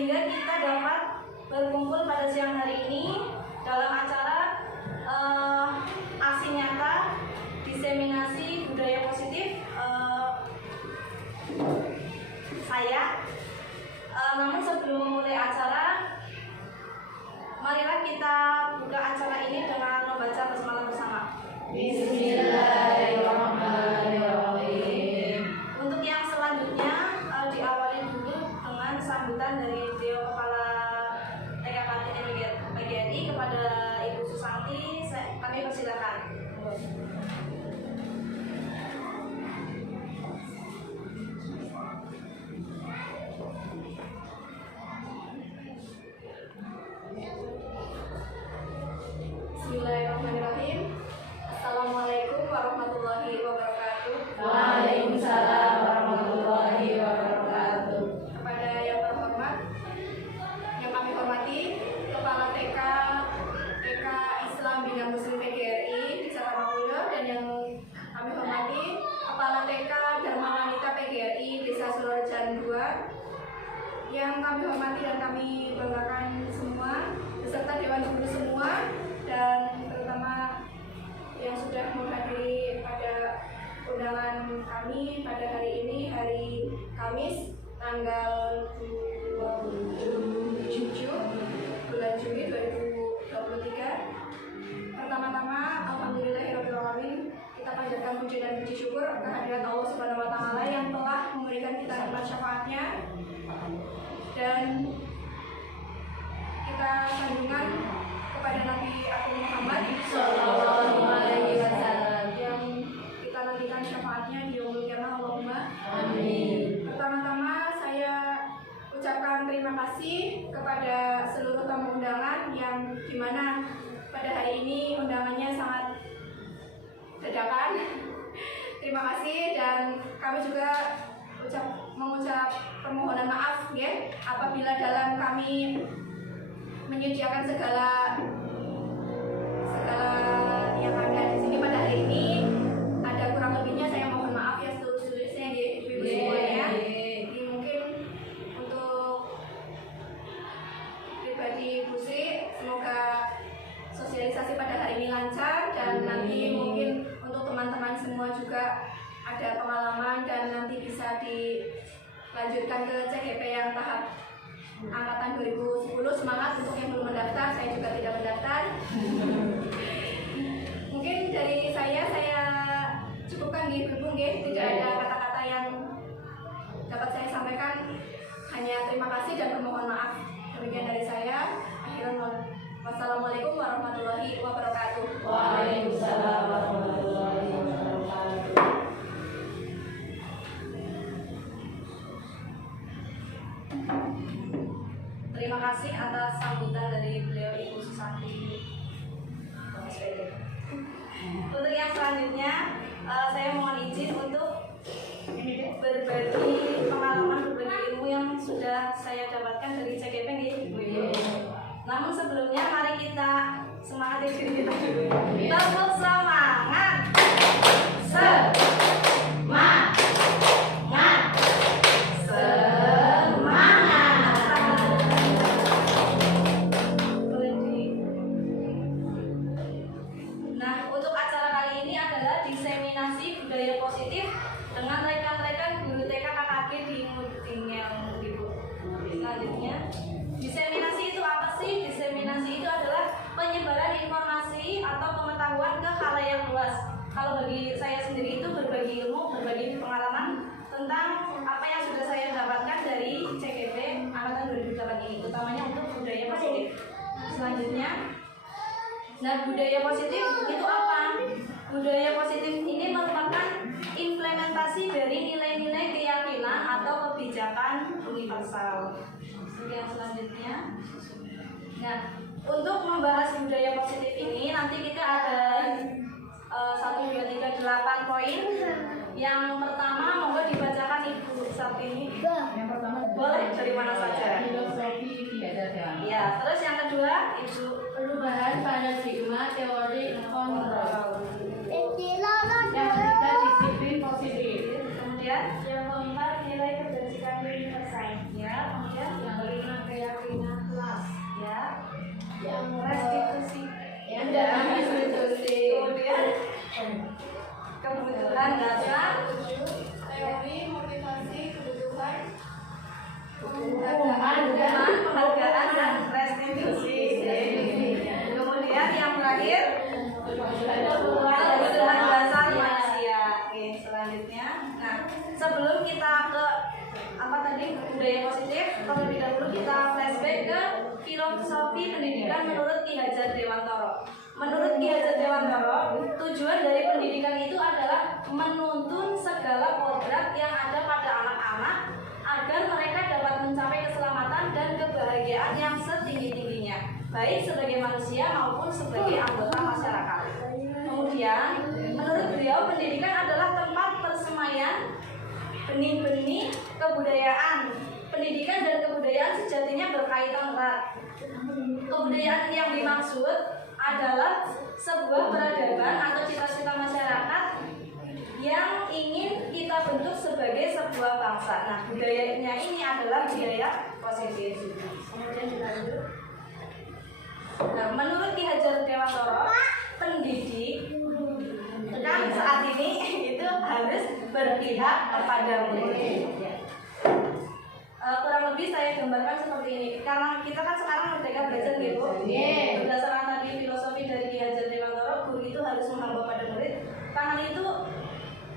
sehingga kita dapat berkumpul pada siang hari ini dalam acara aksi nyata diseminasi budaya positif namun sebelum memulai acara, marilah kita buka acara ini dengan membaca basmalah bersama. Bismillahirrahmanirrahim. Untuk yang selanjutnya diawali dulu dengan sambutan dari beliau Kepala TKKTN PGRI kepada Ibu Susanti. Kami persilakan. Bismillahirrahmanirrahim. Assalamualaikum warahmatullahi wabarakatuh. Waalaikumsalam warahmatullahi wabarakatuh. Kepada yang terhormat, yang kami hormati, Kepala TK Islam Bina Muslim PGRI Desa Tamakulyo, dan yang kami hormati Kepala TK Dharma Wanita PGRI Desa Surorejan 2, yang kami hormati dan kami banggakan semua, beserta Dewan Guru semua, dan terutama yang sudah menghadiri pada undangan kami pada hari ini, hari Kamis tanggal 27 bulan Juni 2023. Pertama-tama, alhamdulillahirobbilalamin, kita panjatkan puji dan puji syukur kehadirat Allah Subhanahu wa Ta'ala yang telah memberikan kita nikmat syafaatnya, dan kita sanjungan kepada Nabi Agung Muhammad Sallallahu alaihi wasallam yang kita nantikan syafaatnya di yaumul qiyamah. Allahumma amin. Pertama-tama saya ucapkan terima kasih kepada seluruh tamu undangan yang dimana pada hari ini undangannya sangat dadakan. Terima kasih, dan kami juga mengucap permohonan maaf ya apabila dalam kami menyediakan segala yang ada di sini pada hari ini ada kurang lebihnya, saya mohon maaf ya seluruh-seluruhnya ya ibu-ibu semuanya. Jadi mungkin untuk pribadi Bu Sri, semoga sosialisasi pada hari ini lancar, dan nanti mungkin untuk teman-teman semua juga ada pengalaman dan nanti bisa dilanjutkan ke CGP yang tahap angkatan 2010. Semangat untuk yang belum mendaftar, saya juga tidak mendaftar. Mungkin dari saya cukupkan Ibu, tidak ada kata-kata yang dapat saya sampaikan, hanya terima kasih dan permohon maaf. Demikian dari saya. Akhirnya, wassalamualaikum warahmatullahi wabarakatuh. Waalaikumsalam warahmatullahi wabarakatuh. Terima kasih atas sambutan dari beliau Ibu Susanti. Untuk yang selanjutnya, saya mohon izin untuk berbagi pengalaman, berbagi ilmu yang sudah saya dapatkan dari CGP gitu. Namun sebelumnya mari kita semangati diri kita dulu. Tepuk semangat. Semangat. Diseminasi itu apa sih? Diseminasi itu adalah penyebaran informasi atau pengetahuan ke khalayak luas. Kalau bagi saya sendiri itu berbagi ilmu, berbagi pengalaman tentang apa yang sudah saya dapatkan dari CGP angkatan 2008 ini, utamanya untuk budaya positif. Selanjutnya, nah budaya positif itu apa? Budaya positif ini merupakan implementasi dari nilai-nilai keyakinan atau kebijakan universal. Yang selanjutnya, nah untuk membahas budaya positif ini nanti kita ada 1, 2, 3, 8 poin. Yang pertama monggo dibacakan Ibu Sapini. Yang pertama boleh dari mana saja. Filosofi biadab. Ya, terus yang kedua Ibu Perubahan paradigma teori kontrol. Yang ya. ketiga disiplin positif. Kemudian yang keempat nilai kebajikan universal. Ya, kemudian Yang kelima mendalam institusi. Kemudian kebutuhan dasar, teori motivasi kebutuhan penghargaan dan restitusi. Kemudian yang terakhir kebutuhan dasar manusia. Oke, selanjutnya. Nah, sebelum kita ke apa tadi budaya positif, terlebih dahulu kita flashback ke filosofi pendidikan menurut Ki Hajar Dewantara. Menurut Ki Hajar Dewantara, tujuan dari pendidikan itu adalah menuntun segala kodrat yang ada pada anak-anak agar mereka dapat mencapai keselamatan dan kebahagiaan yang setinggi-tingginya, baik sebagai manusia maupun sebagai anggota masyarakat. Kemudian, menurut beliau, pendidikan adalah tempat persemaian benih-benih kebudayaan. Pendidikan dan kebudayaan sejatinya berkaitan erat. Kebudayaan yang dimaksud adalah sebuah peradaban atau cita-cita masyarakat yang ingin kita bentuk sebagai sebuah bangsa. Nah, budayanya ini adalah budaya positif. Kemudian dilanjut. Nah, menurut Ki Hajar Dewantara, pendidik kan saat ini itu harus berpihak kepada murid. Kurang lebih saya gambarkan seperti ini. Karena kita kan sekarang merdeka belajar gitu. Berdasarkan tadi filosofi dari Ki Hajar Dewantara, guru itu harus menghamba pada murid. Tangan itu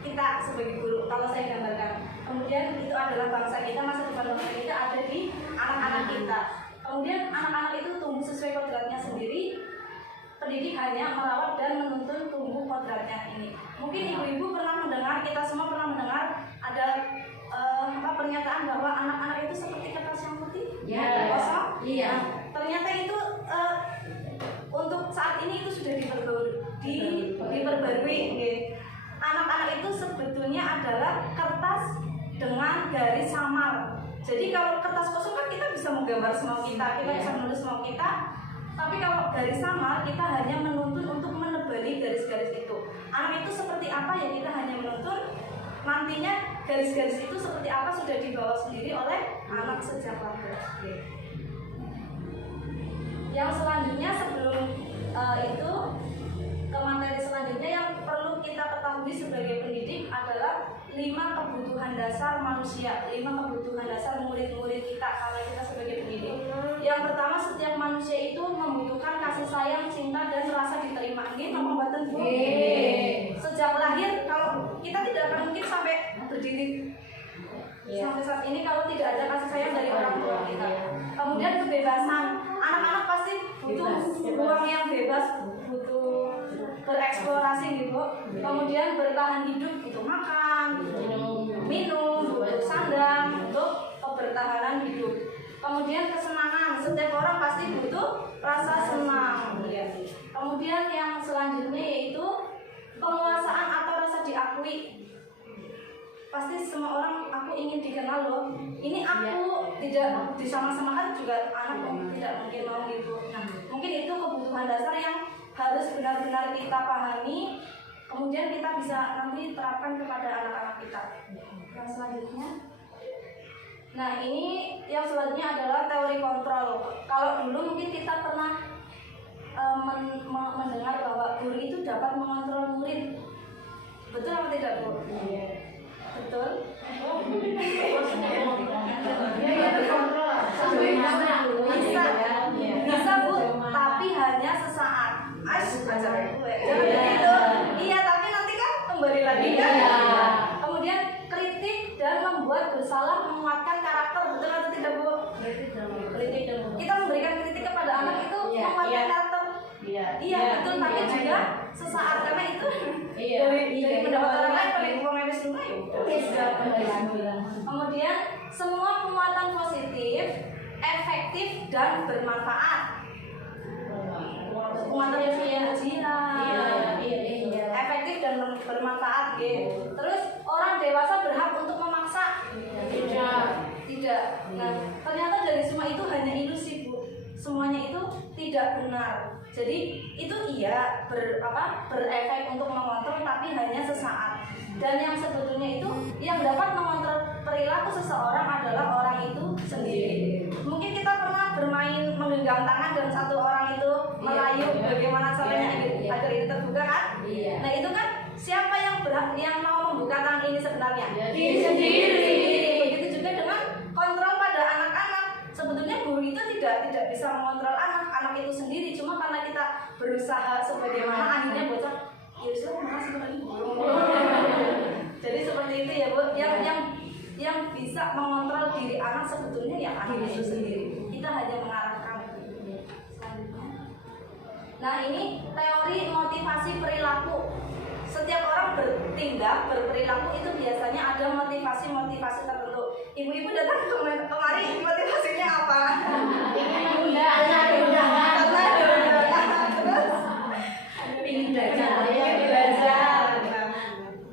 kita sebagai guru, kalau saya gambarkan. Kemudian itu adalah bangsa kita, masa depan bangsa kita ada di anak-anak kita. Kemudian anak-anak itu tumbuh sesuai kodratnya sendiri. Pendidik hanya merawat dan menuntun tumbuh kodratnya ini. Mungkin ibu-ibu pernah mendengar, kita semua pernah mendengar ada pernyataan bahwa anak-anak itu seperti kertas yang putih, kosong. Iya. Ternyata itu untuk saat ini itu sudah diperbarui. Anak-anak itu sebetulnya adalah kertas dengan garis samar. Jadi kalau kertas kosong kan kita bisa menggambar semau kita, kita bisa menulis semau kita. Tapi kalau garis samar, kita hanya menuntun untuk menebali garis-garis itu. Anak itu seperti apa ya, kita hanya menuntun. Nantinya garis-garis itu seperti apa sudah dibawa sendiri oleh anak sejak lahir. Yang selanjutnya sebelum itu ke materi selanjutnya yang perlu kita ketahui sebagai pendidik adalah 5 kebutuhan dasar manusia, 5 kebutuhan dasar murid-murid kita kalau kita sebagai pendidik. Yang pertama, setiap manusia itu membutuhkan kasih sayang, cinta, dan rasa diterima. Ini nomor batan Bu. Sejak lahir, kalau kita tidak akan mungkin sampai berdiri sampai saat ini kalau tidak ada kasih sayang dari orang tua kita. Kemudian kebebasan, anak-anak pasti butuh ruang yang bebas, butuh bereksplorasi gitu. Kemudian bertahan hidup, butuh makan, minum, butuh sandang untuk kebertahanan hidup. Kemudian kesenangan, setiap orang pasti butuh rasa senang. Kemudian yang selanjutnya yaitu penguasaan atau rasa diakui. Pasti semua orang, aku ingin dikenal loh. Ini aku tidak disama-samakan juga anak tidak mungkin mau gitu. Nah, mungkin itu kebutuhan dasar yang harus benar-benar kita pahami. Kemudian kita bisa nanti terapkan kepada anak-anak kita. Yang selanjutnya. Nah, ini yang selanjutnya adalah teori kontrol. Kalau dulu mungkin kita pernah mendengar bahwa guru itu dapat mengontrol murid. Betul atau tidak, Bu? Betul? Bisa, Bu, tapi hanya sesaat. Jangan begitu. Iya, tapi nanti kan kembali lagi kan. Kemudian kritik dan membuat bersalah menguatkan karakter. Betul atau tidak, Bu? Kita memberikan kritik kepada anak itu menguatkan karakter. Iya, betul, tapi juga sesaat karena itu dari pendapat orang lain paling buang mewes dulu ya. Kemudian semua penguatan positif, efektif dan bermanfaat. Penguatan efektif dan bermanfaat gitu. Terus orang dewasa berhak untuk memaksa? Tidak. Nah, ternyata dari semua itu hanya ilusi, Bu. Semuanya itu tidak benar. Jadi itu iya berefek untuk mengontrol tapi hanya sesaat. Dan yang sebetulnya itu yang dapat mengontrol perilaku seseorang adalah orang itu sendiri. Mungkin kita pernah bermain menggenggam tangan dan satu orang itu merayu bagaimana caranya agar ini terbuka kan? Nah itu kan siapa yang mau membuka tangan ini sebenarnya? Diri sendiri. Begitu juga dengan kontrol pada anak-anak. Sebetulnya guru itu tidak bisa mengontrol anak itu sendiri, cuma karena kita berusaha sebagaimana akhirnya bocah ya sudah makasih Pak Ibu. Jadi seperti itu ya Bu, yang bisa mengontrol diri anak sebetulnya ya anak itu sendiri. Kita hanya mengarahkan. Nah ini teori motivasi perilaku. Setiap orang bertindak, berperilaku itu biasanya ada motivasi tertentu. Ibu-ibu datang kemari motivasinya apa? Ingin belajar.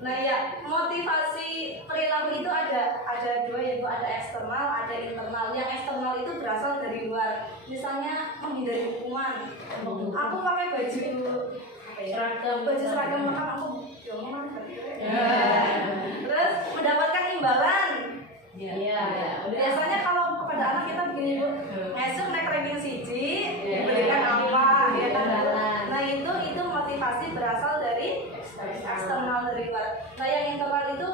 Nah ya motivasi perilaku itu ada dua, yaitu ada eksternal, ada internal. Yang eksternal itu berasal dari luar. Misalnya menghindari hukuman. Aku pakai baju seragam maka aku jangan. Terus mendapatkan imbalan. Biasanya kalau kepada anak kita begini Bu, esok naik ranking siji diberikan apa ya kan? Nah itu motivasi berasal dari eksternal dari luar. Nah yang internal itu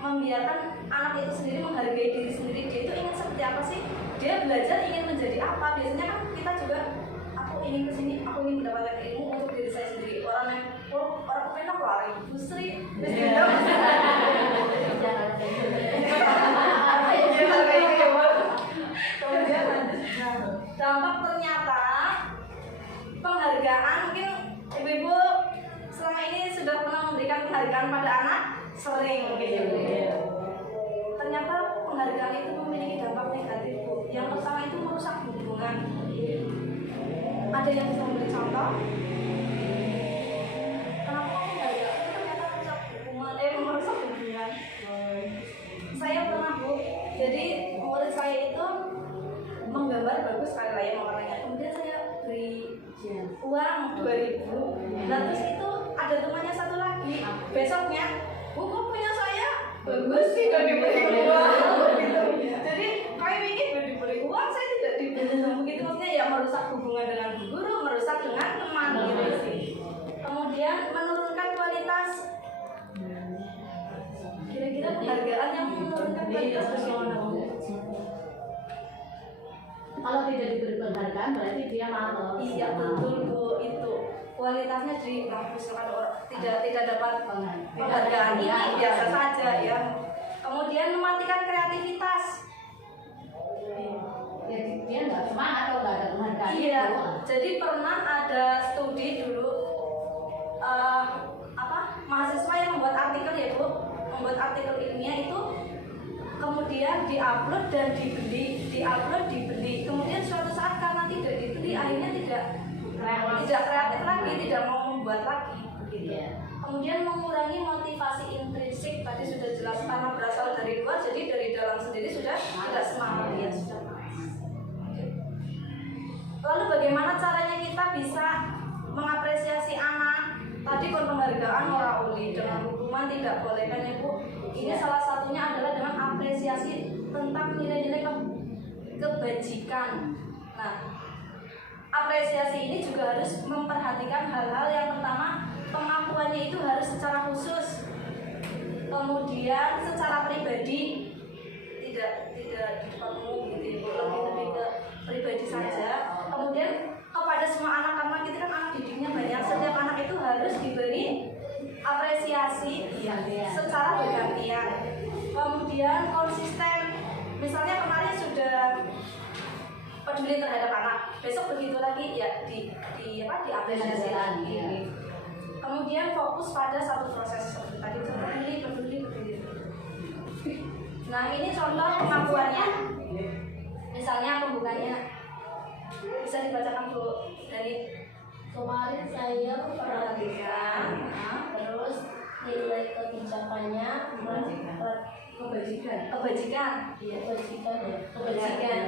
membiarkan anak itu sendiri menghargai diri sendiri. Dia itu ingin seperti apa sih? Dia belajar ingin menjadi apa? Biasanya kan kita juga aku ingin kesini, aku ingin mendapatkan ilmu untuk diri saya sendiri. Orang kepengen lari industri, kemudian dampak ternyata penghargaan, mungkin ibu-ibu selama ini sudah pernah memberikan penghargaan pada anak, sering gitu. Ternyata penghargaan itu memiliki dampak negatif Bu. Yang pertama itu merusak hubungan. Ada yang bisa memberi contoh? Kenapa penghargaan itu ternyata merusak hubungan? Saya pernah Bu, jadi murid saya itu menggambar bagus sekali lah ya warnanya. Kemudian saya beri uang 2.000. Nah terus itu ada temannya satu lagi. Besoknya, Bu kok punya saya bagus sih gak diberi uang gitu. Jadi kayak ini gak diberi uang, saya tidak diberi uang begitu. Maksudnya ya merusak hubungan dengan guru, merusak dengan teman gitu sih. Kemudian menurunkan kualitas. Kira-kira penghargaan yang menurunkan kualitas bagaimana? Kalau tidak diberi penghargaan berarti dia malas. Iya betul Bu, itu kualitasnya misalkan orang tidak dapat penghargaan ini biasa saja ya. Kemudian mematikan kreativitas. Ya dia nggak semangat kalau nggak ada penghargaan. Iya. Jadi pernah ada studi dulu mahasiswa yang membuat artikel ya Bu, membuat artikel ilmiah itu kemudian diupload dan dibeli, kemudian suatu saat karena tidak dibeli akhirnya tidak kreatif lagi, tidak mau membuat lagi begitu. Kemudian mengurangi motivasi intrinsik, tadi sudah jelas karena berasal dari luar, jadi dari dalam sendiri sudah tidak semangat ya, sudah malas. Lalu bagaimana caranya kita bisa mengapresiasi anak? Tadi kon penghargaan ora uli, dengan hukuman tidak boleh kan Ibu. Ini salah satunya adalah dengan apresiasi tentang nilai-nilai kebajikan. Nah, apresiasi ini juga harus memperhatikan hal-hal yang pertama, pengakuannya itu harus secara khusus. Kemudian secara pribadi, tidak di depan umum gitu, lebih ke pribadi saja. Kemudian kepada semua anak, karena kita kan anak didiknya banyak, setiap anak itu harus diberi apresiasi secara bergantian. Kemudian konsisten, misalnya kemarin sudah peduli terhadap anak, besok begitu lagi ya diapresiasi lagi. Kemudian fokus pada satu proses seperti tadi, peduli. Nah ini contoh pengakuannya. Misalnya pembukanya bisa dibacakan Bu dari Kemarin saya perhatikan, terus nilai kebijakannya kebajikan. Iya, kebajikan ya. Kebajikan.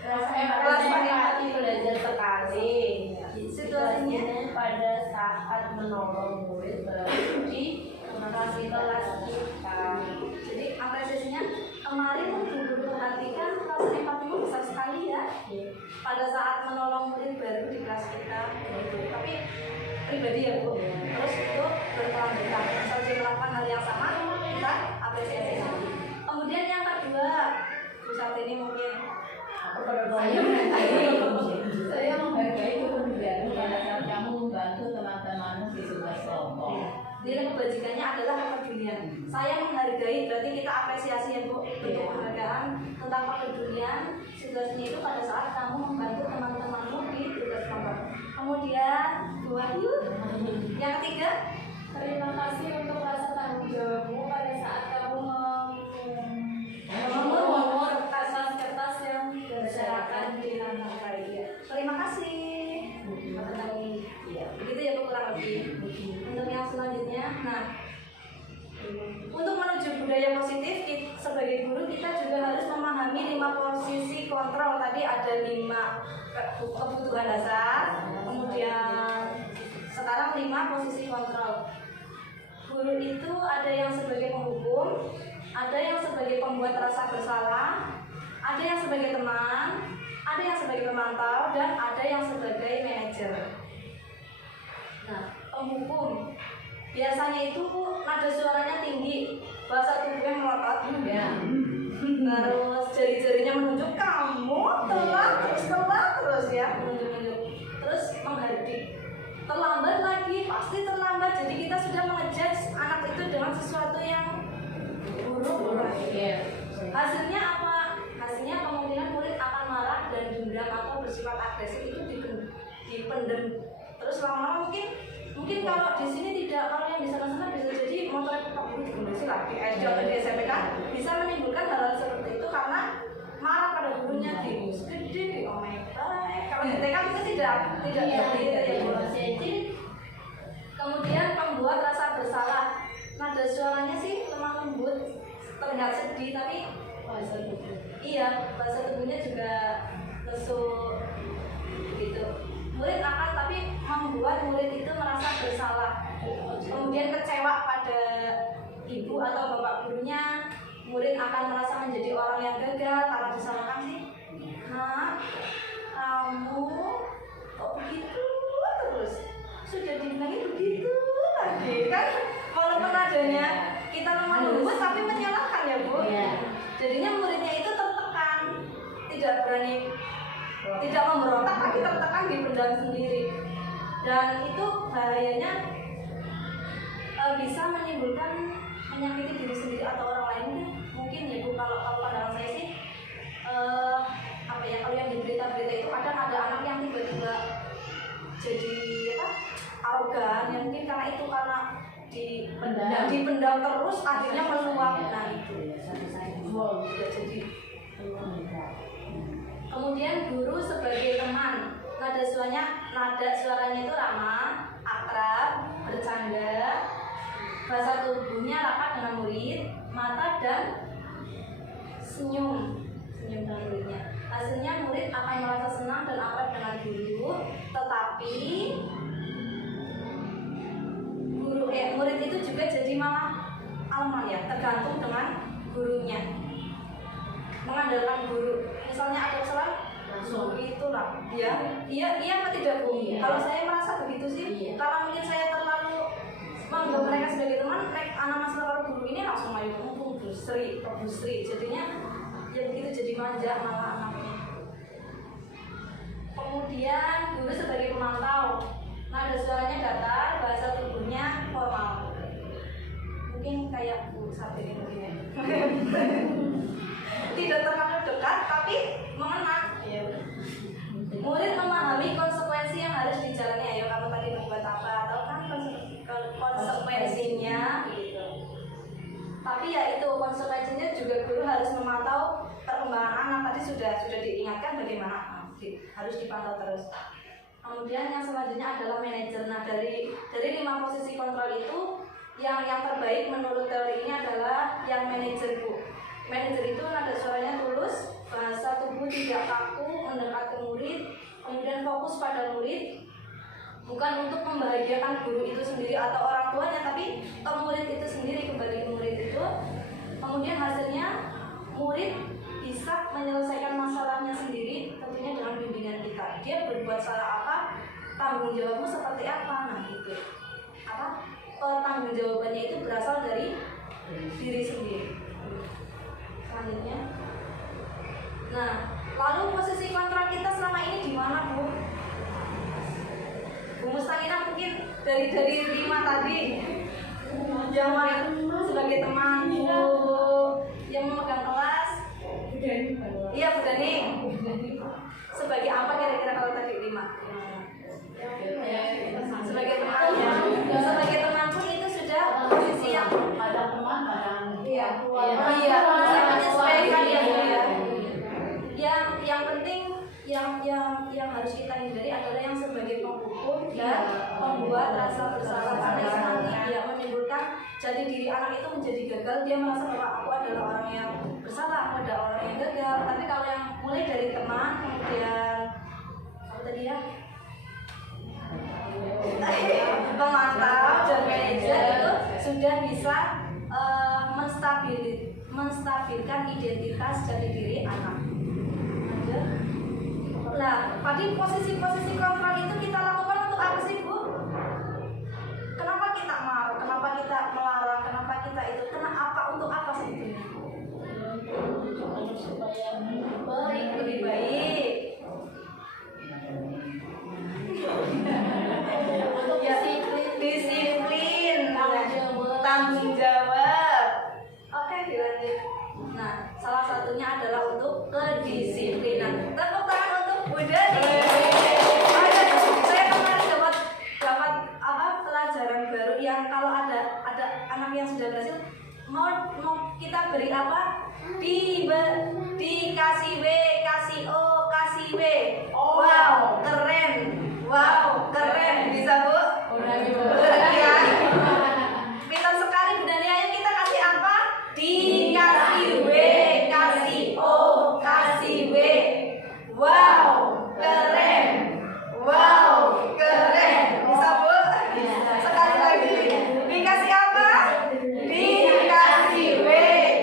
Kelas hati belajar sekali. Situasinya pada saat menolong murid baru di kelas kita. jadi apresiasinya pada saat menolong murid baru di kelas kita gitu. Tapi pribadi ya Bu, terus itu berkelanjutan. Misal dia melakukan hal yang sama, kita apresiasi. Kemudian yang kedua, Bu Sartini mungkin Saya menghargai kepedulianmu pada saat kamu membantu teman-temanmu di tugas kelompok. nilai kebajikannya adalah kepedulian. Saya menghargai, berarti kita apresiasi ya Bu, untuk penghargaan tentang kepedulian situasinya itu pada saat kamu membantu teman-temanmu di tugas kelompok. Kemudian Bu Wahyu, yang ketiga, Terima kasih untuk rasa tanggung jawabmu pada saat kamu mengurus kertas-kertas yang berserakan di lantai kalian. terima kasih. Begitu ya Bu, kurang lebih. Untuk yang selanjutnya, nah, untuk menuju budaya positif sebagai guru kita juga harus memahami 5 posisi kontrol. Tadi ada 5 kebutuhan dasar, kemudian sekarang 5 posisi kontrol. Guru itu ada yang sebagai penghukum, ada yang sebagai pembuat rasa bersalah, ada yang sebagai teman, ada yang sebagai pemantau, dan ada yang sebagai manajer. Nah, penghukum biasanya itu nada suaranya tinggi, bahasa tubuhnya melotot, terus jari-jarinya menunjuk kamu telat terus ya, menunjuk, terus menghardik, terlambat lagi, pasti terlambat. Jadi kita sudah mengejudge anak itu dengan sesuatu yang buruk. Hasilnya apa? Hasilnya kemungkinan murid akan marah dan dendam atau bersifat agresif itu dipendam. Terus lama-lama mungkin kalau di sini tidak, kalau yang di sana-sana bisa jadi motornya tetap guru digundusi lah di SD atau di SMP kan bisa menimbulkan hal-hal seperti itu karena marah pada gurunya, di gede, di baik. Kalau di TK kita tidak seperti itu ya. Kemudian pembuat rasa bersalah, nada suaranya sih lemah lembut, terlihat sedih tapi bahasa tubuhnya juga lesu gitu. Murid akan tapi membuat murid itu merasa bersalah, kemudian kecewa pada ibu atau bapak gurunya. Murid akan merasa menjadi orang yang gagal karena disalahkan sih. Nah, kamu kok begitu terus? Sudah dibilangin begitu lagi kan? Walaupun nadanya kita lemah lembut tapi menyalahkan ya Bu. Jadinya muridnya itu tertekan, tidak berani, tidak memberontak tapi tertekan, dipendam sendiri. Dan itu bahayanya bisa menimbulkan menyakiti diri sendiri atau orang lain. Mungkin ya Bu, kalau pandangan saya sih kalau yang di berita-berita itu kadang ada anak yang tiba-tiba jadi arogan, ya mungkin karena dipendam terus akhirnya meluap. Nah itu jadi. Kemudian guru sebagai teman, nada suaranya itu ramah, akrab, bercanda, bahasa tubuhnya rapat dengan murid, mata dan senyum dengan muridnya. Hasilnya murid akan merasa senang dan akrab dengan guru, tetapi murid itu juga jadi malah alemah ya, tergantung dengan gurunya, mengandalkan guru. Misalnya ada kesalahan langsung itulah iya apa tidak Bu? Kalau saya merasa begitu sih, karena mungkin saya terlalu menganggap mereka sebagai teman, anak masalah kalau guru ini langsung ayo mumpung Bu Sri, jadinya ya begitu, jadi manja malah anaknya. Kemudian guru sebagai pemantau, nada suaranya datar, bahasa tubuhnya formal. Mungkin kayak Bu Sartini mungkin ya. Tidak terlalu dekat tapi mengena. Murid memahami konsekuensi yang harus dijalani. Ayo kamu tadi berbuat apa, atau kan konsekuensinya gitu. Tapi ya itu konsekuensinya juga guru harus memantau perkembangan anak. Tadi sudah diingatkan bagaimana harus dipantau terus. Kemudian yang selanjutnya adalah manajer. Nah dari 5 posisi kontrol itu yang terbaik menurut teori ini adalah yang manajer Bu. Manajer itu nada suaranya tulus, bahasa tubuh tidak kaku, mendekat ke murid, kemudian fokus pada murid, bukan untuk membahagiakan guru itu sendiri atau orang tuanya, tapi ke murid itu sendiri, kembali ke murid itu. Kemudian hasilnya murid bisa menyelesaikan masalahnya sendiri, tentunya dengan bimbingan tanggung jawabmu seperti apa? Nah gitu. Tanggung jawabannya itu berasal dari diri sendiri. Selanjutnya, nah lalu posisi kontrol kita selama ini di mana, Bu? Bu Mustaqina mungkin dari 5 tadi yang sebagai teman Bu yang memegang kelas. Iya, Bu Dani. Sebagai apa kira-kira kalau tadi 5? Sebagai teman ya. Sebagai teman pun itu sudah posisi yang ada teman, ada iya, saya menyesuaikan ya, Bu ya. Yang penting yang harus kita hindari adalah yang sebagai penghukum dan membuat rasa bersalah sampai nanti dia menimbulkan jati diri anak itu menjadi gagal. Dia merasa bahwa aku adalah orang yang bersalah, aku adalah orang yang gagal. Tapi kalau yang mulai dari teman, kemudian apa tadi ya, pemantau dan manajer itu sudah bisa menstabilkan identitas jati diri anak. Nah, tadi posisi-posisi kontrol itu kita lakukan untuk apa sih, Bu? Kenapa kita marah? Kenapa kita melarang? Kenapa kita itu? Untuk apa sih? supaya Lebih baik. Ya, disiplin, tanggung jawab. Oke, dilanjut. Nah, salah satunya adalah untuk kedisiplinan. Tepuk tangan untuk Bu Dani. Saya kemarin dapat pelajaran baru yang kalau ada anak yang sudah berhasil mau kita beri apa? Dikasih W, kasih O, kasih W. Wow, keren. Wow, keren. Bisa, Bu? Udah ya. Pintar sekali Bu Dani. Ayo kita kasih apa? Dikasih W, kasih O, kasih W. Wow, keren. Wow, keren. Bisa, Bu? Sekali lagi. Dikasih apa? Dikasih W,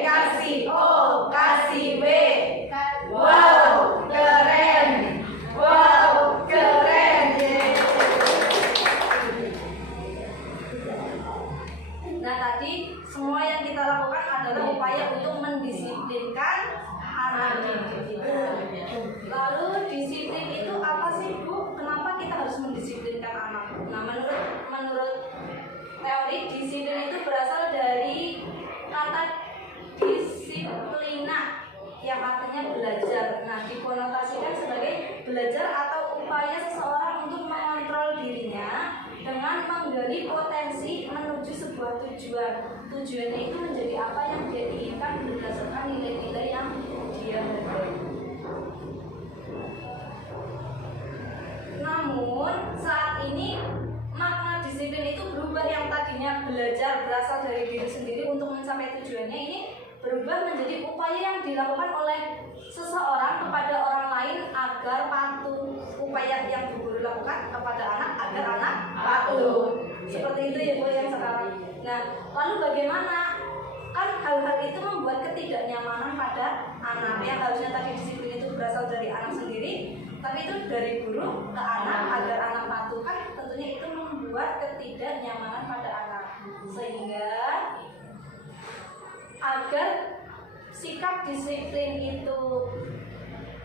kasih O, kasih W. Wow, keren. Wow, keren. Nah, tadi semua yang kita lakukan adalah upaya untuk mendisiplinkan anak didik kita. Lalu disiplin itu apa sih, Bu? Kenapa kita harus mendisiplinkan anak? Nah, menurut teori disiplin itu berasal dari kata disiplina yang artinya belajar. Nah, dikonotasikan sebagai belajar atau upaya seseorang untuk mengontrol dirinya dengan menggali potensi menuju sebuah tujuan. Tujuannya itu menjadi apa yang dia inginkan berdasarkan nilai-nilai yang dia hargai. Namun saat ini makna disiplin itu berubah. Yang tadinya belajar berasal dari diri sendiri untuk mencapai tujuannya, ini berubah menjadi upaya yang dilakukan oleh seseorang kepada orang lain agar patuh. Upaya yang guru lakukan kepada anak agar anak patuh. Seperti itu ya, Bu, yang sekarang. Nah, lalu bagaimana? Kan hal-hal itu membuat ketidaknyamanan pada anak. Yang harusnya tadi disiplin itu berasal dari anak sendiri, tapi itu dari guru ke anak agar anak patuh. Kan tentunya itu membuat ketidaknyamanan pada anak. Sehingga agar sikap disiplin itu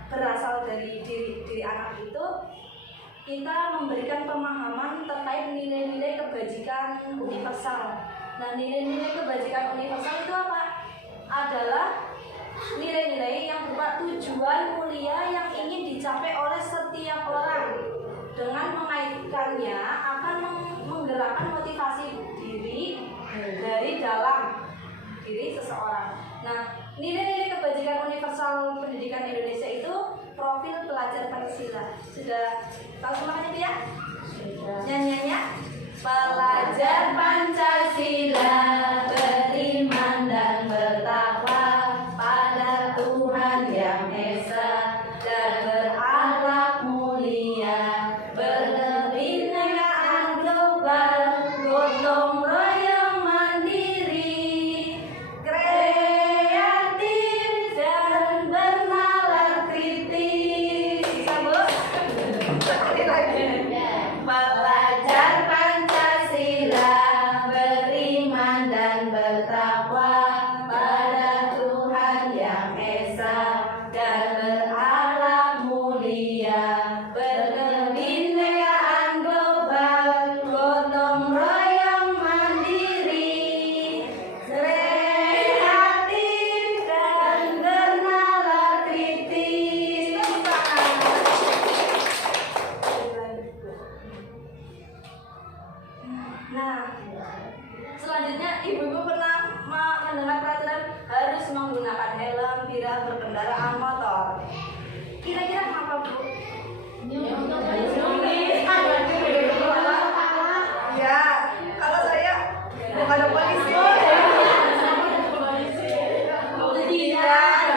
berasal dari diri anak itu, kita memberikan pemahaman terkait nilai-nilai kebajikan universal. Nah, nilai-nilai kebajikan universal itu apa? Adalah nilai-nilai yang berupa tujuan mulia yang ingin dicapai oleh setiap orang, dengan mengaitkannya akan menggerakkan motivasi diri dari dalam diri seseorang. Nah, nilai-nilai kebajikan universal pendidikan Indonesia itu profil pelajar Pancasila. Sudah tahu semuanya, ya? Nyanyiannya? Pelajar Pancasila beriman dan bertakwa pada Tuhan Yang Esa dan berakhlak mulia, berkebinekaan global, gotong royong mandiri, kreatif dan bernalar kritis. Bisa, Bu? Sekali lagi. Kira-kira kenapa Bu? Ya, kalau saya bukan ada polisi. Tidak.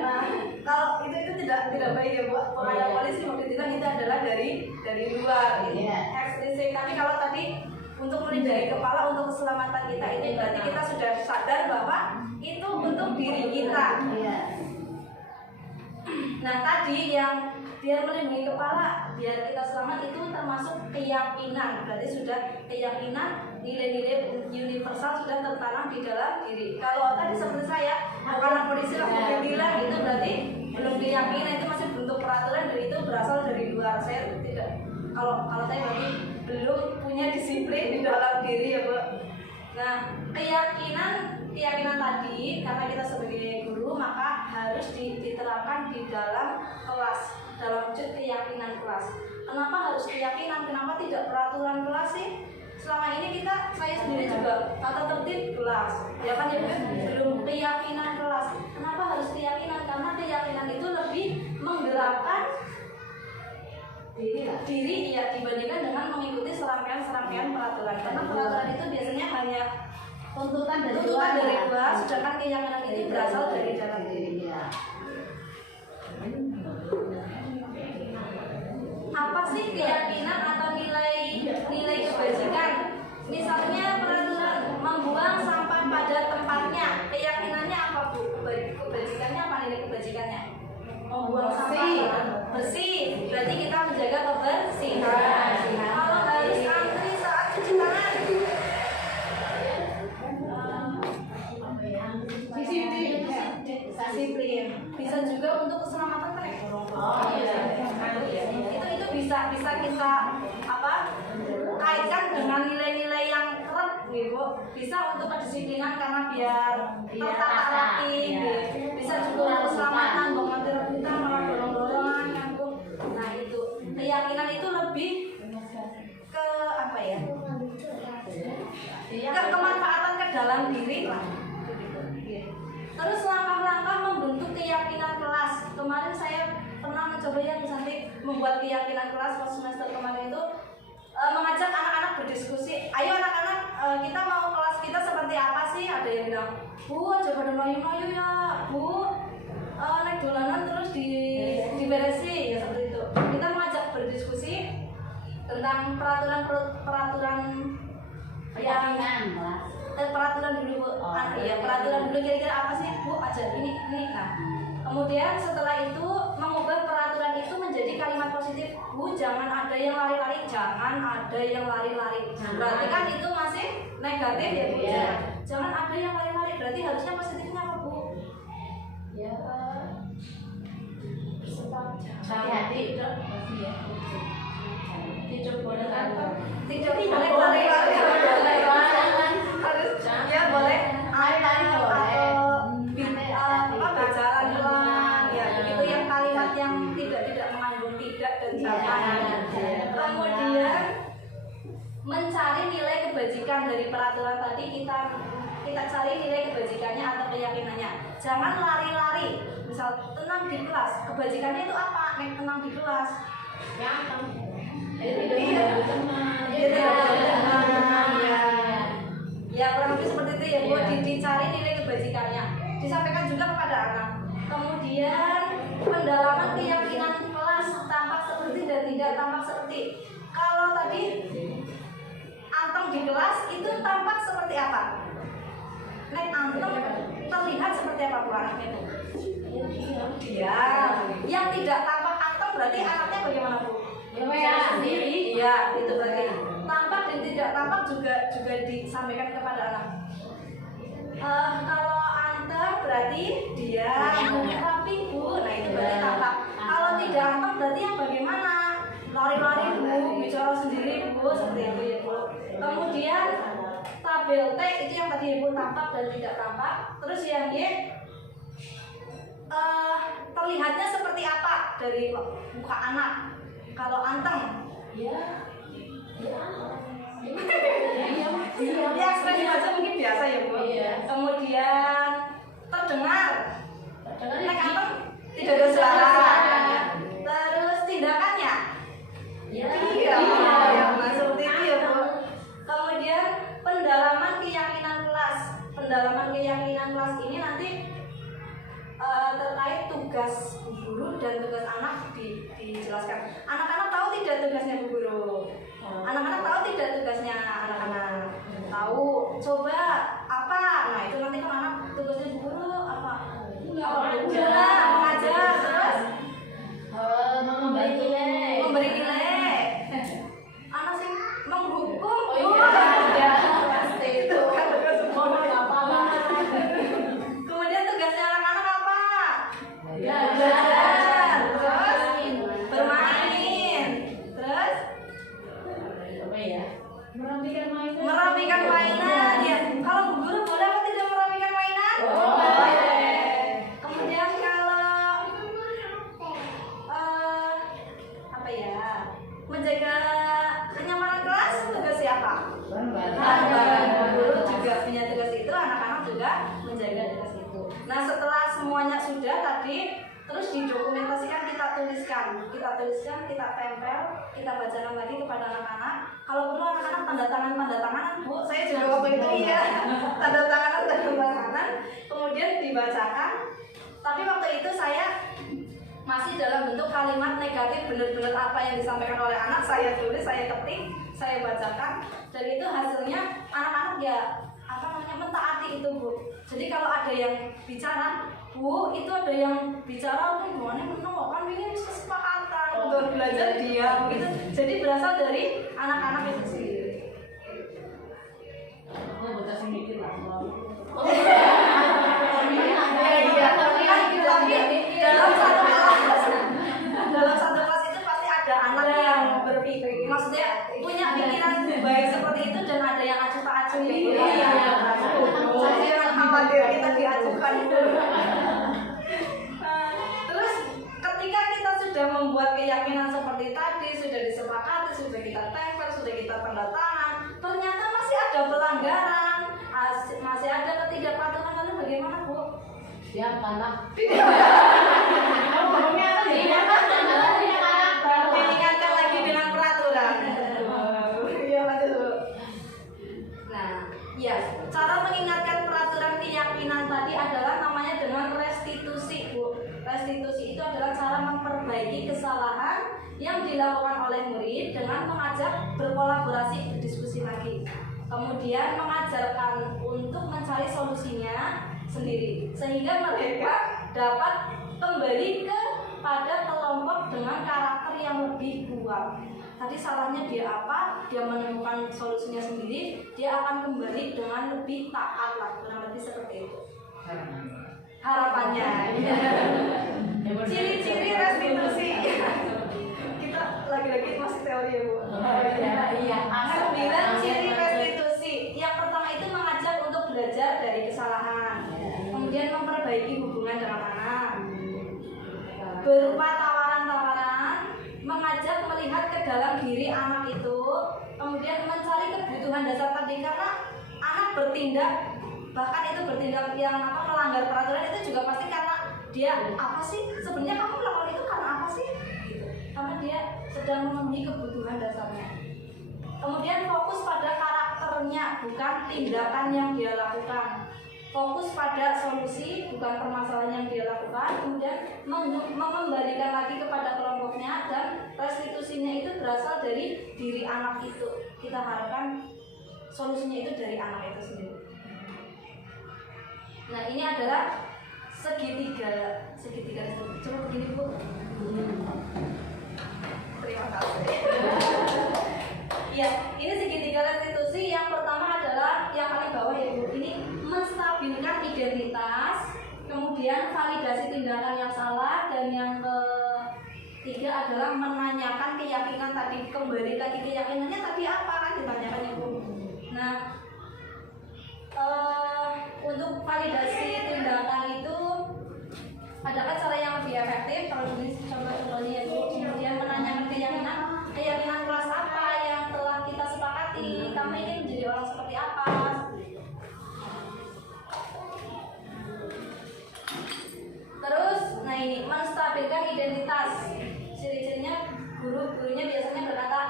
Nah, kalau itu tidak baik ya Bu. Penghadap polisi maksud kita adalah dari luar. Ini eksplisit. Tapi kalau tadi untuk melindungi kepala untuk keselamatan kita itu berarti kita sudah sadar bahwa itu untuk diri kita. Nah tadi yang biar melindungi kepala, biar kita selamat itu termasuk keyakinan. Berarti sudah keyakinan, nilai-nilai universal sudah tertanam di dalam diri. Kalau tadi seperti saya, karena polisi langsung bilang itu berarti belum keyakinan, itu masih bentuk peraturan dan itu berasal dari luar. Saya tidak. Kalau saya berarti belum punya disiplin di dalam diri ya Bu. Nah keyakinan tadi karena kita sebagai guru maka harus diterapkan di dalam kelas, dalam wujud keyakinan kelas. Kenapa harus keyakinan? Kenapa tidak peraturan kelas sih? Selama ini saya sendiri juga tata tertib kelas, ya kan ya belum keyakinan kelas. Kenapa harus keyakinan? Karena keyakinan itu lebih menggerakkan diri ya dibandingkan dengan mengikuti serangkaian peraturan. Karena peraturan itu biasanya hanya tuntutan dari luar, sedangkan keyakinan itu berasal dari dalam diri. Apa sih keyakinan atau nilai kebajikan? Misalnya peraturan membuang sampah pada tempatnya, keyakinannya apa Bu? Kebajikannya apa nilai kebajikannya? Membuang sampah bersih, berarti kita menjaga kebersihan. Kalau harus antri saat cuci tangan, disiplin. Bisa juga untuk keselamatan itu bisa kita kaitkan dengan nilai-nilai yang erat gitu. Bisa untuk kedisiplinan karena biar tertata rapi. Bisa juga untuk keselamatan, mengatur kita malah dorong-dorongan kan Bu. Nah itu keyakinan itu lebih ke apa ya? Ke kemanfaatan ke dalam diri lah. Terus langkah-langkah membentuk keyakinan kelas. Kemarin saya pernah mencoba ya Bu Santi membuat keyakinan kelas pas semester kemarin itu mengajak anak-anak berdiskusi. Ayo anak-anak, kita mau kelas kita seperti apa sih? Ada yang bilang, Bu, aja pada mayu-mayu ya, Bu, naik dolanan terus diberesi ya seperti itu. Kita mengajak berdiskusi tentang peraturan peraturan dulu Bu. Iya, peraturan dulu kira-kira apa sih Bu? Ajar ini. Nah, kemudian setelah itu mengubah peraturan itu menjadi kalimat positif. Bu, jangan ada yang lari-lari, jangan ada yang lari-lari. Berarti kan itu masih negatif ya Bu. Jangan ada yang lari-lari. Berarti harusnya positifnya apa Bu? Ya, hati-hati. Tidak boleh lari-lari. Ya boleh berjalan pelan ya begitu yang kalimat yang tidak mengandung tidak dan jangan. Kemudian mencari nilai kebajikan dari peraturan tadi kita cari nilai kebajikannya atau keyakinannya. Jangan lari-lari. Misal tenang di kelas, kebajikannya itu apa? Tenang di kelas. Ya kurang lebih seperti itu ya Bu, dicari nilai kebajikannya, disampaikan juga kepada anak. Kemudian pendalaman keyakinan kelas tampak seperti dan tidak tampak seperti. Kalau tadi anteng di kelas itu tampak seperti apa? Anteng terlihat seperti apa Bu anaknya Bu? Ya, yang tidak tampak anteng berarti anaknya bagaimana Bu? Sendiri. Ya, itu berarti tampak dan tidak tampak juga disampaikan kepada anak. Kalau anteng berarti dia rapi Bu. Nah itu berarti tampak. Kalau tidak anteng berarti yang bagaimana? Lari-lari Bu, bicara sendiri Bu, seperti itu ya Bu. Kemudian tabel T itu yang tadi Ibu tampak dan tidak tampak. Terus yang Y terlihatnya seperti apa dari muka anak? Kalau anteng, ya ekspresi wajah mungkin biasa ya Bu. Kemudian terdengar, anteng tidak ada suara. dijelaskan. Anak-anak tahu tidak tugasnya Bu Guru? Anak-anak tahu tidak tugasnya anak-anak? Tahu. Coba apa? Nah itu nanti kan anak tugasnya Bu Guru apa? Mengajar. Terus memberi nilai. Anak sih menghukum. Oh iya, pasti Itu kan tugas semua apa? Kemudian tugasnya anak-anak apa? Belajar. Terus bermain. Terus apa ya? merapikan mainan. Ya, kalau Bu Guru boleh apa tidak merapikan mainan? Kemudian kalau apa ya? Menjaga kenyamanan kelas tugas siapa? Bu Guru juga punya tugas itu, anak-anak juga menjaga tugas itu. Nah, setelah semuanya sudah tadi, terus didokumentasikan, kita tuliskan, kita tempel, kita bacakan lagi kepada anak-anak. Kalau perlu anak-anak tanda tangan, Bu. Saya juga waktu itu iya, tanda tangan, kemudian dibacakan. Tapi waktu itu saya masih dalam bentuk kalimat negatif, benar-benar apa yang disampaikan oleh anak saya tulis, saya ketik, saya bacakan. Dan itu hasilnya anak-anak ya mentaati itu, Bu. Jadi kalau ada yang bicara, Bu, itu ada yang bicara tuh gimana menolak kan ini kesepakatan untuk belajar diam gitu. Jadi berasal dari anak-anak itu sendiri. Tapi dalam satu kelas itu pasti ada anak yang berpikir, maksudnya punya pikiran baik seperti itu, dan ada yang acuh tak acuh gitu. Saya jangan khawatir kita diacuhkan. Terus ketika kita sudah membuat keyakinan seperti tadi, sudah disepakati, sudah kita tempel, sudah kita tanda tangan, ternyata masih ada pelanggaran, masih ada ketidakpatuhan, lalu bagaimana, Bu? Diingatkan lagi dengan peraturan. Iya, betul. Nah, ya, cara mengingatkan peraturan keyakinan tadi adalah namanya dengan restitusi, Bu. Restitusi itu adalah cara memperbaiki kesalahan yang dilakukan oleh murid dengan mengajak berkolaborasi, berdiskusi lagi. Kemudian mengajarkan untuk mencari solusinya sendiri, sehingga mereka dapat kembali kepada kelompok dengan karakter yang lebih kuat. Tadi salahnya dia apa? Dia menemukan solusinya sendiri, dia akan kembali dengan lebih taat lah, kurang lebih seperti itu. Harapannya. Ciri-ciri restitusi. Kita lagi-lagi masih teori ya, Bu. Iya. 9 ciri restitusi. Yang pertama itu mengajak untuk belajar dari kesalahan. Kemudian memperbaiki hubungan dengan anak. Berupa tawaran-tawaran, mengajak melihat ke dalam diri anak itu, kemudian mencari kebutuhan dasar tadi, karena anak bertindak, bahkan itu bertindak yang melanggar peraturan itu juga pasti karena dia apa sih sebenarnya kamu melakukan itu karena apa sih gitu. Karena dia sedang memenuhi kebutuhan dasarnya. Kemudian fokus pada karakternya, bukan tindakan yang dia lakukan. Fokus pada solusi, bukan permasalahan yang dia lakukan. Kemudian mengembalikan lagi kepada kelompoknya, dan restitusinya itu berasal dari diri anak itu. Kita harapkan solusinya itu dari anak itu sendiri. Nah, ini adalah segitiga. Coba begini, Bu. Terima kasih. Ya, ini segitiga restitusi. Yang pertama adalah yang paling bawah ya, Bu. Ini menstabilkan identitas, kemudian validasi tindakan yang salah, dan yang ketiga adalah menanyakan keyakinan tadi. Kembali lagi keyakinannya tadi apa kan ditanyakan ya, Bu. Nah, untuk validasi tindakan itu adakah cara yang lebih efektif? Kalau ini contoh-contohnya ya, Bu. Kemudian menanyakan keyakinan kelas apa yang telah kita sepakati, kamu ingin menjadi orang seperti apa. Terus, nah ini menstabilkan identitas. Ciri-cirinya guru-gurunya biasanya berkata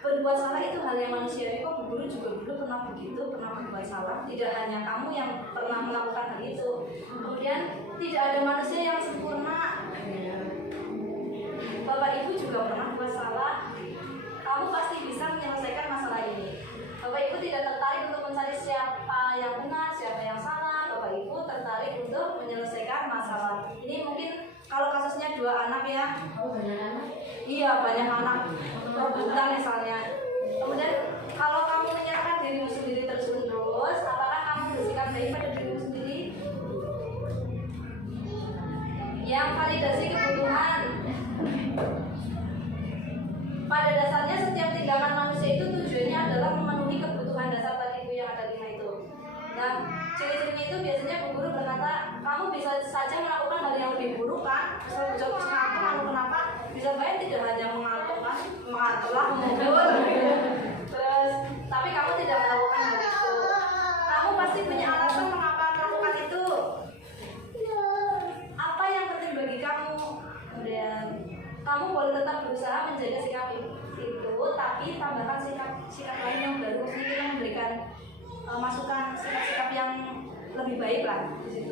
berbuat salah itu hal yang manusiawi. Kok guru juga dulu pernah begitu, pernah berbuat salah. Tidak hanya kamu yang pernah melakukan hal itu. Kemudian tidak ada manusia yang sempurna. juga pernah buat salah, kamu pasti bisa menyelesaikan masalah ini. Bapak Ibu tidak tertarik untuk mencari siapa yang benar, siapa yang salah. Bapak Ibu tertarik untuk menyelesaikan masalah. Ini mungkin kalau kasusnya 2 anak ya. Oh, banyak anak. Iya, banyak anak rebutan misalnya. Kemudian kalau kamu menyerahkan dirimu sendiri terus-menerus, apakah kamu bersikap baik pada dirimu sendiri? Yang validasi kebutuhan. Pada dasarnya setiap tindakan manusia itu tujuannya adalah memenuhi kebutuhan dasar tadi itu yang ada 5 itu. Nah, ciri-cirinya itu biasanya Bu Guru berkata, kamu bisa saja melakukan hal yang lebih buruk kan? Misal jawab sengaja, lalu kenapa? Bisa bayar tidak hanya mengantuk kan? Mengantuklah, mengubur. Terus, tapi kamu tidak melakukan hal itu. Kamu pasti punya alasan mengapa melakukan itu. Apa yang penting bagi kamu? Kemudian kamu boleh tetap berusaha menjaga sikap itu, tapi tambahkan sikap lain yang baru. Maksudnya kita memberikan masukan sikap-sikap yang lebih baik lah di situ.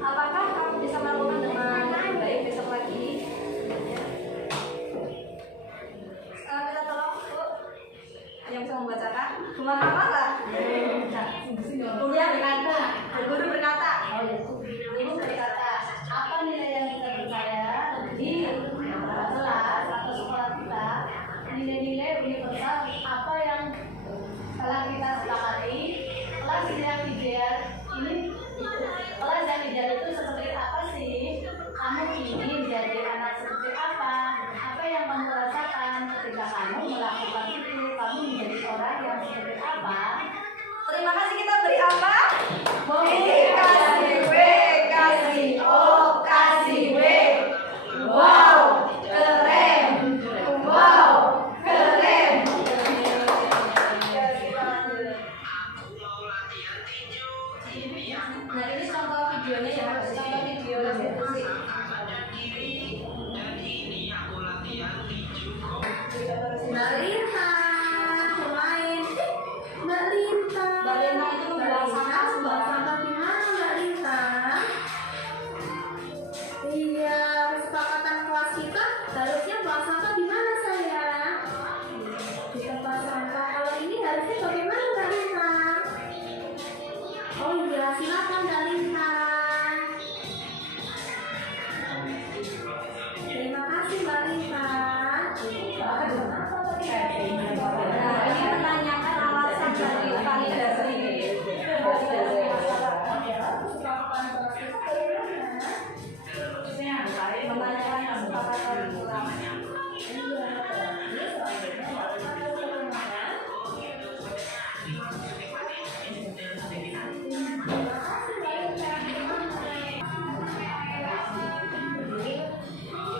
Apakah kamu bisa melakukan dengan lebih baik besok lagi? Kita tolong Bu yang bisa membacakan. Cuma apa lah? Guru berkata. Guru berkata, apa nilai yang kita percaya lebih kelas atau sekolah kita, nilai-nilai universal apa yang telah kita sepakati, kelas yang ideal ini, kelas yang ideal itu seperti apa sih? Kamu ingin menjadi anak seperti apa? Apa yang kamu rasakan ketika kamu melakukan itu? Kamu menjadi orang yang seperti apa? Terima kasih, kita beri apa? Kasih W, kasih O, kasih W. Wow, keren. Wow, keren. Nah, ini contoh videonya ya, contoh video restitusi. Balita, main. Balita. Balita itu membuang sampah sembarangan. Di mana Balita? Iya, kesepakatan kelas kita harusnya buang sampah di mana sayang? Di tempat sampah. Kalau ini harusnya bagaimana Balita? Oh iya, silakan Balita. Terima kasih Balita. Nah, ini menanyakan alasan dari validasi. Menanyakan kesepakatan ulang.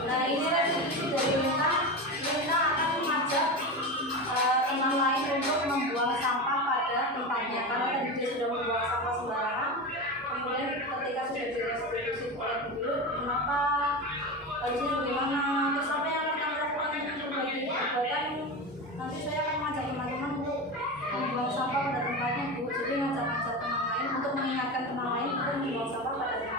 Nah, ini restitusi dari Lina. Lina akan mengajak teman lain untuk membuang sampah pada tempatnya. Karena tadi dia sudah membuang sampah sembarangan. Kemudian ketika sudah direstitusi oleh guru, kenapa harusnya bagaimana? Terus apa yang akan kamu lakukan untuk berbagi perbuatan? Nanti saya akan mengajak teman-teman untuk membuang sampah pada tempatnya, Bu. Jadi ngajak-ngajak teman lain untuk mengingatkan teman lain untuk membuang sampah pada tempatnya.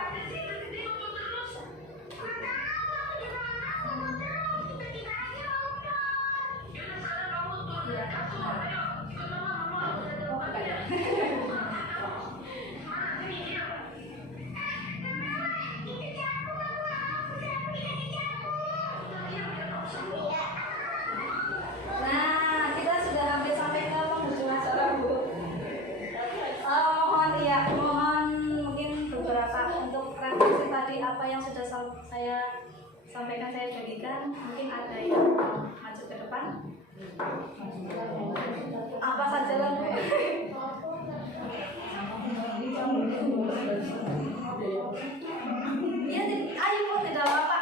Nah, kita sudah hampir sampai ke penghujung acara, Bu. Mohon mungkin beberapa untuk refleksi tadi apa yang sudah saya sampaikan, saya bagikan. Mungkin ada yang maju ke depan. Apa saja lah, Bu. Iya, ayo Bu, tidak apa-apa.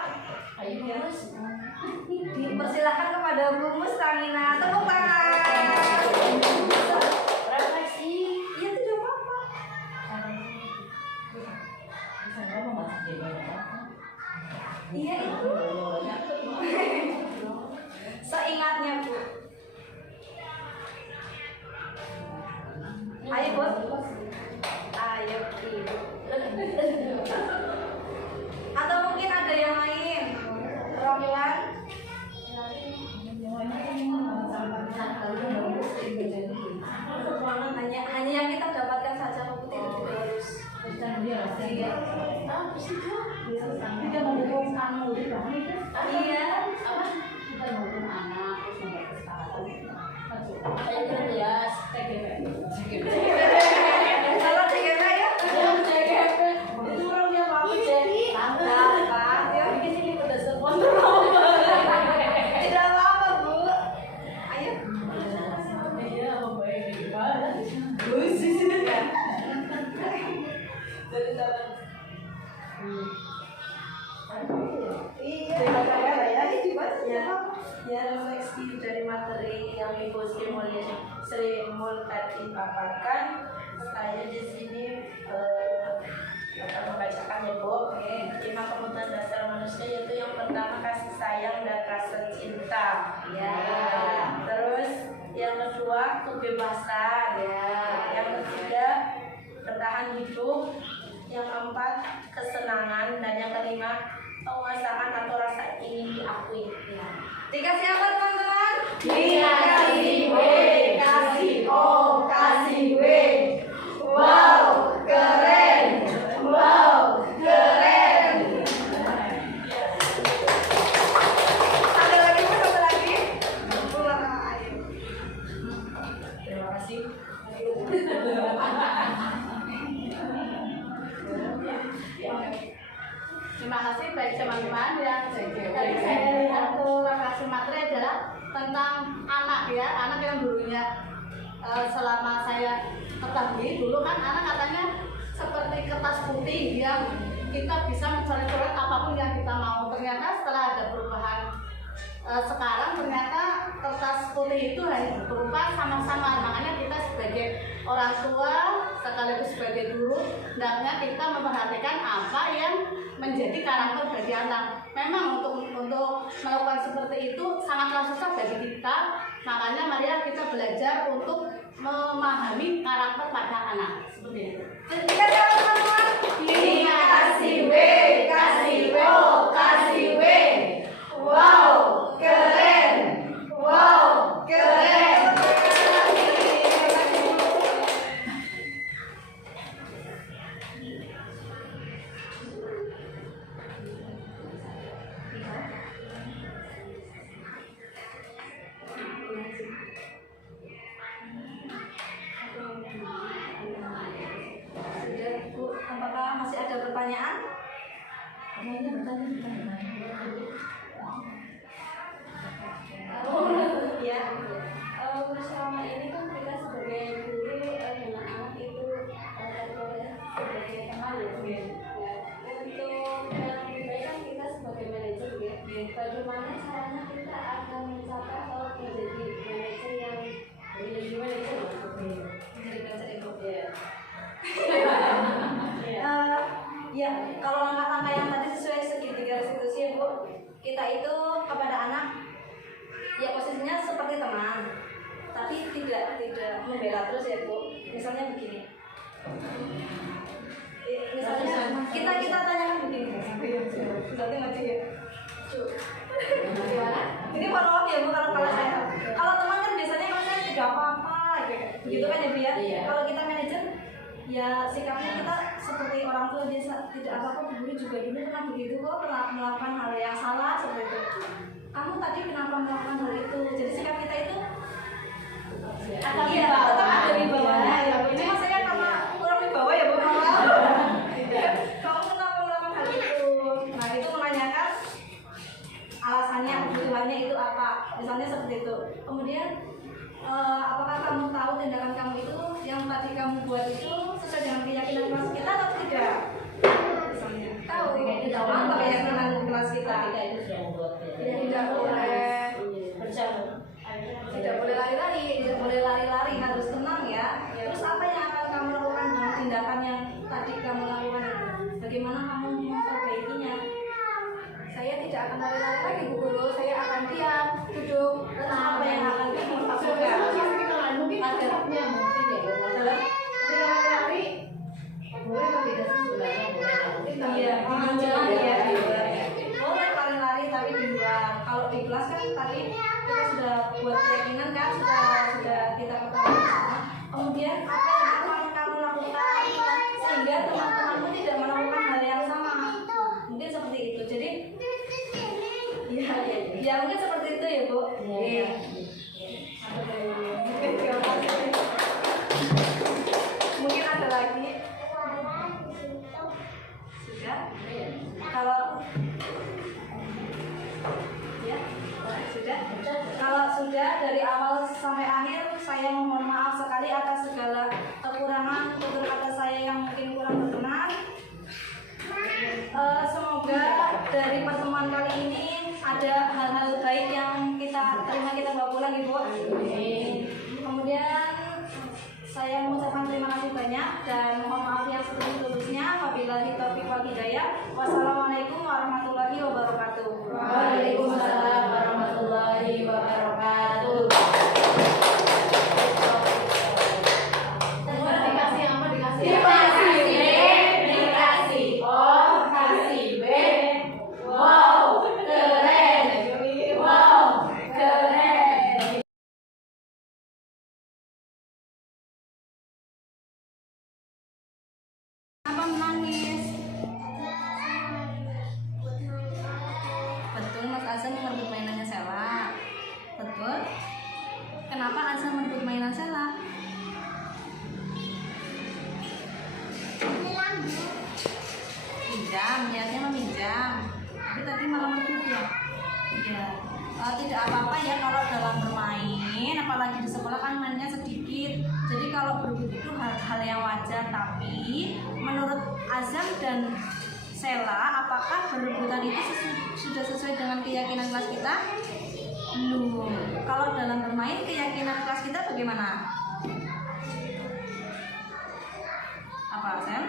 Dipersilahkan kepada Bu Mustangina. Tepuk tangan. Refleksi. Iya, tidak apa-apa. Iya itu. Seingatnya Bu. Ayo Bu. Ayo Ibu. Atau mungkin ada yang lain. Perwakilan hanya yang kita dapatkan saja Pak Putih itu juga harus iya apa kita ngomong anak terus sampai ke sekarang kalau CGP ya itu orang dia mau cek apa ya di sini udah sponsor tidak apa Bu ayo iya membayar gimana dari dalam iya ya refleksi dari materi yang Ibu Sri Mul tadi paparkan, saya di sini akan membacakan ya Bu. 5 kebutuhan dasar manusia, yaitu yang pertama kasih sayang dan rasa cinta. Ya. Terus yang kedua kebebasan. Ya. Yang ketiga bertahan hidup. Yang keempat kesenangan, dan yang kelima penguasaan atau rasa ingin diakui. Ya. Dikasih apa teman-teman? Dikasih W, kasih O, kasih W. Wow, keren. Wow, keren. Ada lagi Bu, satu lagi? Pulang ayo. Terima kasih. Terima kasih baik teman-teman yang tadi saya lihat tuh refleksi materi adalah tentang anak ya, anak yang dulunya selama saya ketahui dulu kan anak katanya seperti kertas putih yang kita bisa mencoret-coret apapun yang kita mau. Ternyata setelah ada perubahan sekarang ternyata kertas putih itu hanya berupa sama-sama. Makanya kita sebagai orang tua sekaligus sebagai guru hendaknya kita memperhatikan apa yang menjadi karakter bagi anak. Memang untuk melakukan seperti itu sangatlah susah bagi kita. Makanya marilah kita belajar untuk memahami karakter pada anak. Seperti itu. Kita teman-teman. Kasih W, kasih O, kasih W. Wow, keren. Wow, keren. Sudah Bu, apakah masih ada pertanyaan? Ya, selama ini kan kita sebagai guru dengan anak itu sebagai teman ya Bu ya. Untuk yang lebih baik kan kita sebagai manajer ya. Bagaimana caranya kita akan mencapai kalau menjadi manajer yang menjadi manajer itu ya. Ya, kalau langkah-langkah yang tadi sesuai segitiga restitusi ya Bu, kita itu kepada anak ya posisinya seperti teman, tapi tidak membela terus ya Bu. Misalnya begini, misalnya kita tanyakan begini, nanti maju ya. Ini follow up ya Bu, kalau saya, kalau teman kan biasanya kalau saya tidak apa-apa, gitu kan ya Bu ya. Kalau kita manajer ya sikapnya kita seperti orang tua biasa, tidak apa-apa Bu Guru juga dulu pernah begitu kok, pernah melakukan hal yang salah seperti itu. Kamu tadi kenapa melakukan hal itu? Jadi sikap kita itu tetap ada di bawahnya ya Bu. Cuma saya karena kurang di bawah ya Bu. Kamu kenapa melakukan hal itu? Nah itu menanyakan alasannya, kebutuhannya itu apa? Misalnya seperti itu. Kemudian apakah kamu tahu tindakan kamu itu yang tadi kamu buat itu sesuai dengan keyakinan kelas kita atau tidak? Misalnya tahu apa keyakinan kelas kita? Tidak boleh tidak boleh lari-lari, tidak boleh lari-lari, harus tenang ya. Terus apa yang akan kamu lakukan dengan tindakan yang tadi kamu lakukan itu? Bagaimana kamu memperbaikinya? Saya tidak akan lari-lari lagi Bu Guru, saya akan diam, duduk. Terus apa yang akan kamu lakukan? Mungkin ada mungkin ya masalah lari boleh tidak sih sebenarnya boleh Iya, boleh lari-lari tapi di luar. Kalau kalau di kelas kan tadi kita sudah buat keyakinan kan, sudah kita ketahui bersama. Kemudian apa yang akan kamu lakukan sehingga teman-temanmu tidak melakukan hal yang sama? Mungkin seperti itu. Jadi ya mungkin seperti itu ya Bu. Iya. Mungkin ada lagi. Sudah. Kalau ya sudah. Kalau sudah dari awal sampai akhir, saya mohon maaf sekali atas segala kekurangan tutur kata saya yang mungkin kurang berkenan. Semoga dari pertemuan kali ini ada hal-hal baik yang kita terima, kita bawa pulang Ibu. Kemudian saya mengucapkan terima kasih banyak dan mohon maaf yang setulus-tulusnya. Wabillahi taufiq wal hidayah. Wassalamualaikum warahmatullahi wabarakatuh. Waalaikumsalam warahmatullahi wabarakatuh. Dikasih apa? Dikasih B, dikasih O, kasih B. Wow, keren. Wow, keren. Apa menangis? Betul, Mas Azam merebut mainannya Sela. Betul. Kenapa Azam merebut mainan Sela? Pinjam, niatnya meminjam. Tapi tadi malah merebut ya. Iya. Tidak apa-apa ya kalau dalam bermain, apalagi di sekolah kan mainnya sedikit. Jadi kalau berebut itu hal yang wajar. Tapi menurut Azam dan Sela, apakah berebutan itu sudah sesuai dengan keyakinan kelas kita? Belum. Kalau dalam bermain, keyakinan kelas kita bagaimana? Apa, Sam?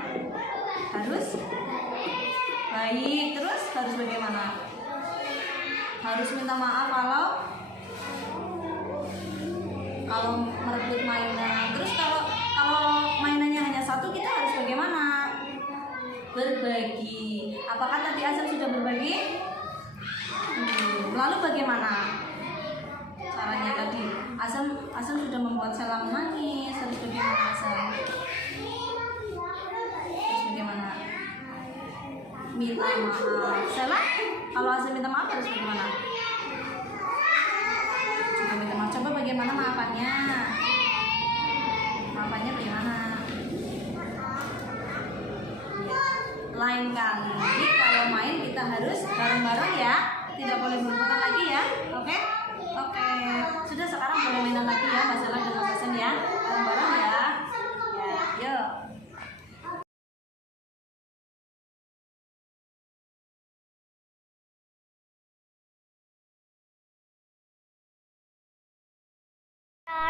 Harus baik. Terus harus bagaimana? Harus minta maaf kalau merebut mainan. Terus kalau mainannya hanya satu, kita harus bagaimana? Berbagi. Apakah tadi Azam sudah berbagi? Lalu bagaimana caranya tadi? Azam sudah membuat Sela menangis. Harus bagaimana Azam? Harus bagaimana? Minta maaf. Sela, kalau Azam minta maaf harus bagaimana? Juga minta maaf. Coba bagaimana maafannya? Maafannya bagaimana? Lain kali kalau main kita harus bareng-bareng ya, tidak boleh berebutan lagi ya. Oke? Sudah, sekarang boleh mainan lagi ya, Mbak Sela dan Mas Hasan ya, bareng-bareng ya. Yuk.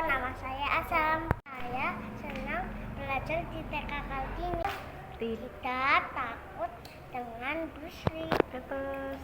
Nama saya Asam. Saya senang belajar di TK kali ini. Tidak takut dengan Bruce Lee. Terus